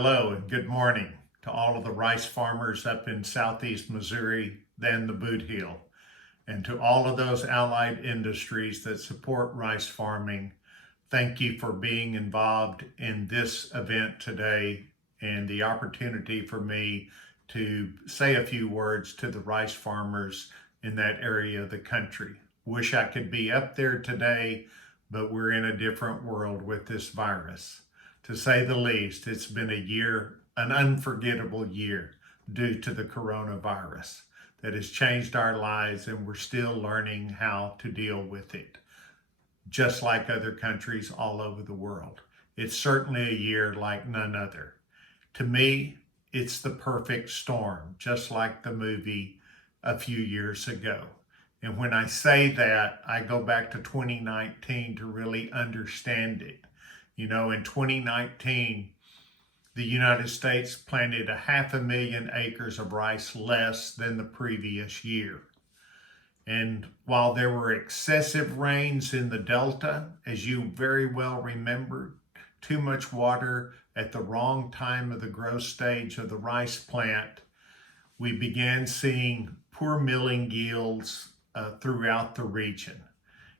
Hello and good morning to all of the rice farmers up in southeast Missouri, then the Boot Heel, and to all of those allied industries that support rice farming. Thank you for being involved in this event today and the opportunity for me to say a few words to the rice farmers in that area of the country. Wish I could be up there today, but we're in a different world with this virus. To say the least, it's been a year, an unforgettable year due to the coronavirus that has changed our lives, and we're still learning how to deal with it, just like other countries all over the world. It's certainly a year like none other. To me, it's the perfect storm, just like the movie a few years ago. And when I say that, I go back to 2019 to really understand it. You know, in 2019, the United States planted 500,000 acres of rice less than the previous year. And while there were excessive rains in the Delta, as you very well remember, too much water at the wrong time of the growth stage of the rice plant, we began seeing poor milling yields throughout the region.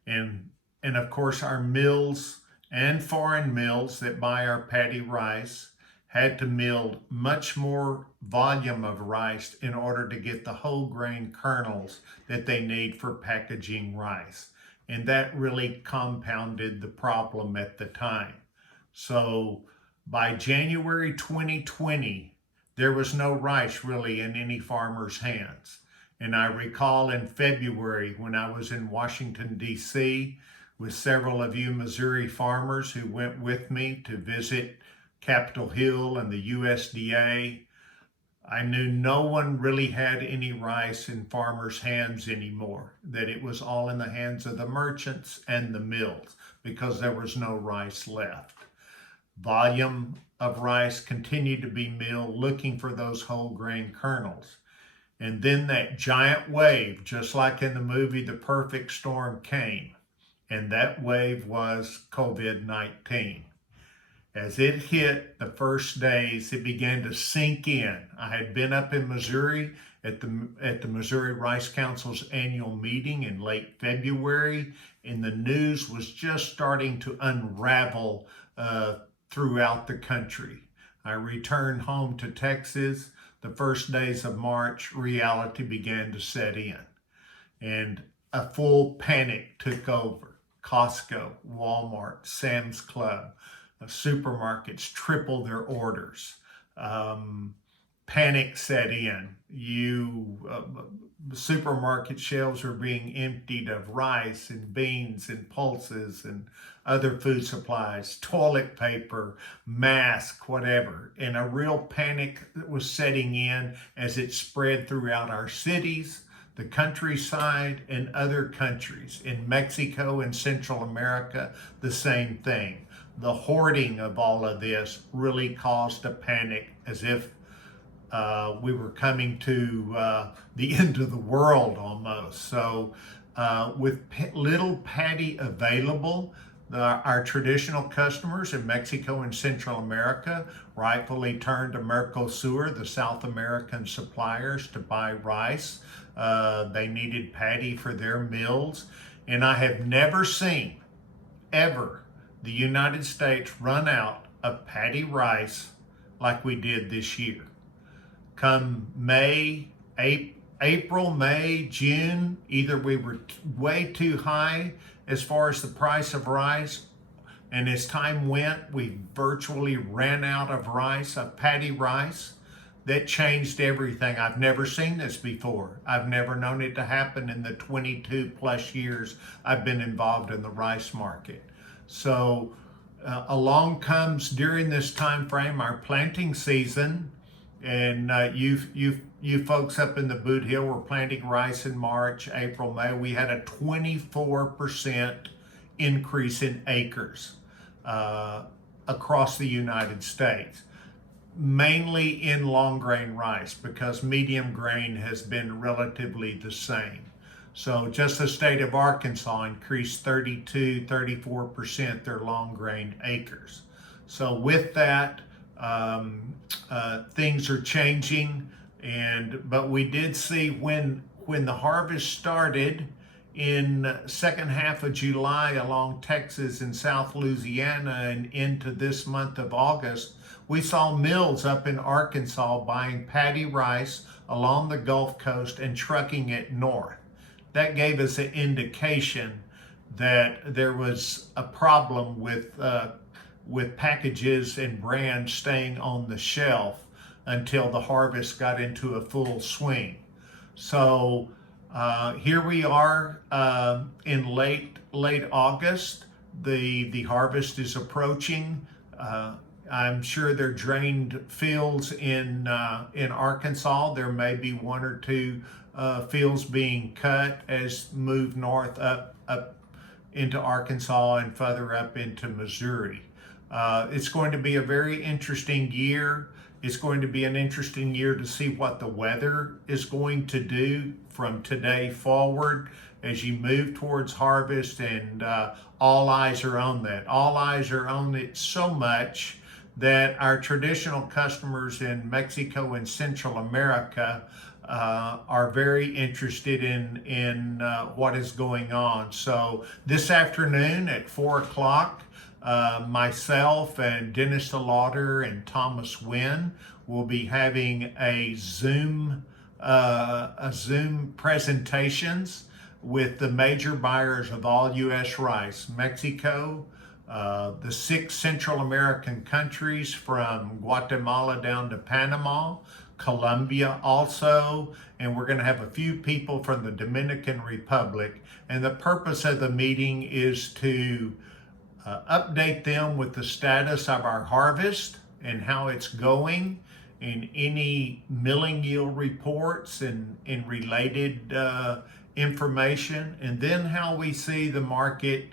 And of course, our mills and foreign mills that buy our paddy rice had to mill much more volume of rice in order to get the whole grain kernels that they need for packaging rice. And that really compounded the problem at the time. So by January 2020, there was no rice really in any farmer's hands. And I recall in February when I was in Washington, D.C., with several of you Missouri farmers who went with me to visit Capitol Hill and the USDA, I knew no one really had any rice in farmers' hands anymore, that it was all in the hands of the merchants and the mills because there was no rice left. Volume of rice continued to be milled looking for those whole grain kernels. And then that giant wave, just like in the movie The Perfect Storm, came. And that wave was COVID-19. As it hit the first days, it began to sink in. I had been up in Missouri at the Missouri Rice Council's annual meeting in late February, and the news was just starting to unravel throughout the country. I returned home to Texas. The first days of March, reality began to set in, and a full panic took over. Costco, Walmart, Sam's Club, supermarkets tripled their orders. Panic set in. Supermarket shelves were being emptied of rice and beans and pulses and other food supplies, toilet paper, mask, whatever. And a real panic was setting in as it spread throughout our cities, the countryside, and other countries. In Mexico and Central America, the same thing. The hoarding of all of this really caused a panic, as if we were coming to the end of the world almost. So with little paddy available, our traditional customers in Mexico and Central America rightfully turned to Mercosur, the South American suppliers, to buy rice. They needed paddy for their mills. And I have never seen, ever, the United States run out of paddy rice like we did this year. Come April, May, June, either we were way too high as far as the price of rice, and as time went, we virtually ran out of rice, of paddy rice. That changed everything. I've never seen this before. I've never known it to happen in the 22 plus years I've been involved in the rice market. So along comes during this time frame our planting season, and you folks up in the Boot Heel were planting rice in March, April, May. We had a 24% increase in acres across the United States, mainly in long grain rice because medium grain has been relatively the same. So just the state of Arkansas increased 34% their long grain acres. So with that, things are changing, but we did see when the harvest started in second half of July along Texas and South Louisiana and into this month of August, we saw mills up in Arkansas buying paddy rice along the Gulf Coast and trucking it north. That gave us an indication that there was a problem with packages and brands staying on the shelf until the harvest got into a full swing. So here we are in late August. The harvest is approaching. I'm sure there are drained fields in Arkansas. There may be one or two fields being cut as move north up into Arkansas and further up into Missouri. It's going to be a very interesting year. It's going to be an interesting year to see what the weather is going to do from today forward as you move towards harvest, and all eyes are on that. All eyes are on it so much that our traditional customers in Mexico and Central America are very interested in what is going on. So this afternoon at 4 o'clock, myself and Dennis DeLauder and Thomas Wynn will be having a Zoom presentations with the major buyers of all U.S. rice: Mexico, the 6 Central American countries from Guatemala down to Panama, Colombia also, and we're going to have a few people from the Dominican Republic. And the purpose of the meeting is to update them with the status of our harvest and how it's going, and any milling yield reports and related information, and then how we see the market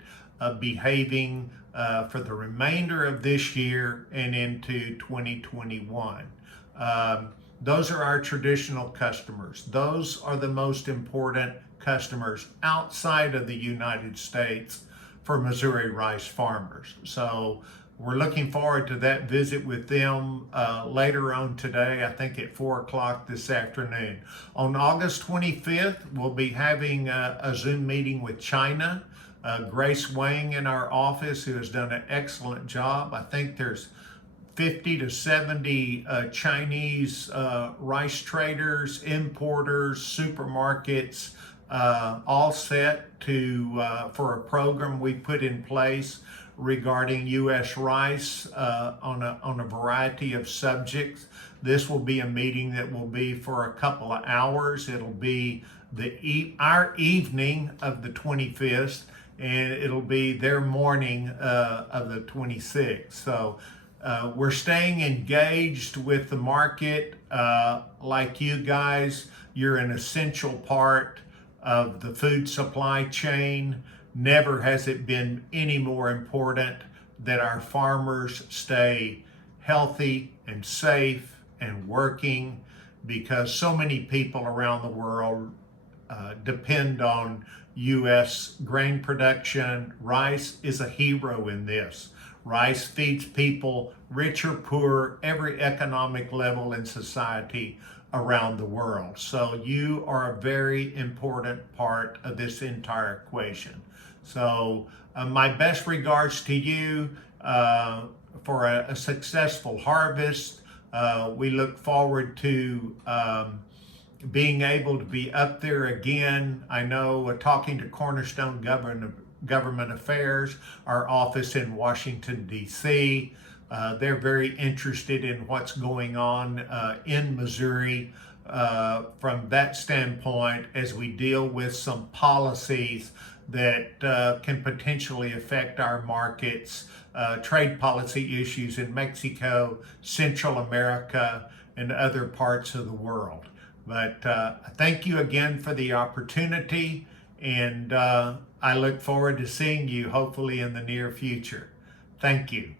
behaving for the remainder of this year and into 2021. Those are our traditional customers. Those are the most important customers outside of the United States for Missouri rice farmers. So we're looking forward to that visit with them later on today, I think at 4 o'clock this afternoon. On August 25th, we'll be having a Zoom meeting with China. Grace Wang in our office, who has done an excellent job. I think there's 50 to 70 Chinese rice traders, importers, supermarkets, all set for a program we put in place regarding U.S. rice on a variety of subjects. This will be a meeting that will be for a couple of hours. It'll be our evening of the 25th, and it'll be their morning of the 26th. So we're staying engaged with the market. Like you guys, you're an essential part of the food supply chain. Never has it been any more important that our farmers stay healthy and safe and working, because so many people around the world depend on U.S. grain production. Rice is a hero in this. Rice feeds people, rich or poor, every economic level in society around the world. So you are a very important part of this entire equation. So my best regards to you for a successful harvest. We look forward to being able to be up there again. I know talking to Cornerstone Government Affairs, our office in Washington, D.C., they're very interested in what's going on in Missouri from that standpoint, as we deal with some policies that can potentially affect our markets, trade policy issues in Mexico, Central America, and other parts of the world. But thank you again for the opportunity, and I look forward to seeing you hopefully in the near future. Thank you.